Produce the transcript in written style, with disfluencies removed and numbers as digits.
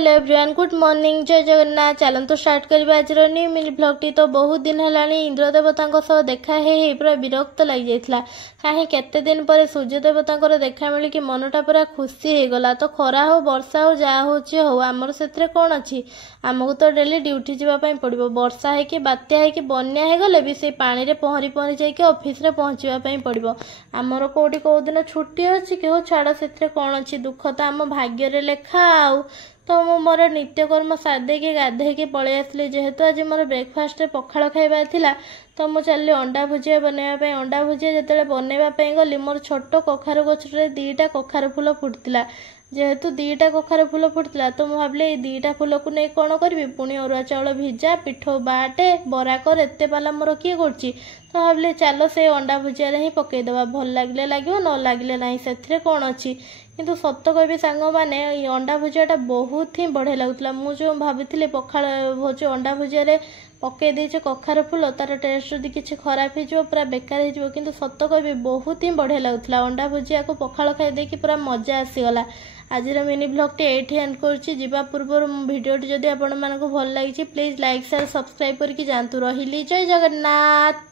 Hello everyone, good morning, जय जगन्नाथ। चलतु start करबा आज न्यू मिनी ब्लॉगटी। तो बहुत दिन है इंद्र देवता सह देखा ही पूरा विरक्त लग जाइए। कहीं केते दिन पर सूर्य देवता देखा मिल मनटा पूरा खुशी हो गला। तो खरा हो वर्षा हो जहाँ हो आमर से कौन अच्छी, आमको तो डेली ड्यूटी जावाई पड़ो। वर्षा है कि बात्या है कि बन्या हो गले भी से पानी रे पहरी पहरी जाइए ऑफिस रे पहुँचापी पड़ो। आमर कौटी कौ दिन छुट्टी अच्छी कि हो छाड़ से कौन अच्छी, दुख तो आम भाग्य लेखा आउ। तो मु मोर नित्यकर्म साधे गाधे पलि आसली। जेहेतु आज मोर ब्रेकफास्ट पखाड़ खाइबा थिला तो मु चली अंडा भुजिया बनवाई। अंडा भुजिया जिते बनवाई गली मोर छोट कखारु गछरे दीटा कखारु फूल फुटला। जेहेतु दीटा कखारु फूल फुटला तो मुझे भाविली दीटा फूल को नहीं कौन करी, पुणी अरुआ चाउल भिजा पिठो बाटे बरा कर एते पाला मोर किए करछि। तो भाविली चलो से अंडा भुजिया ही पकईदे, भल लगे लगे न लगे ना से कौन अच्छी। किंतु सत कह सांग मैंने अंडा भुजियाटा बहुत ही बढ़िया लगुला। मुझे भाभी पखाड़ भोज अंडा भुजिया पकई देचे कखार फूल तार टेस्ट जदि किसी खराब हो पूरा बेकार हो, किंतु सत कह बहुत ही बढ़िया लगुला। अंडा भुजिया को पखाड़ खाई देकी पूरा मजा आसीगला। आज मिनी ब्लॉगटी एठी एंड करछि। जीवा पूर्व भिडियोटी जदि आपण मानकु भल लागिछि प्लीज लाइक शेयर सब्सक्राइब करके जानतु। रहिली, जय जगन्नाथ।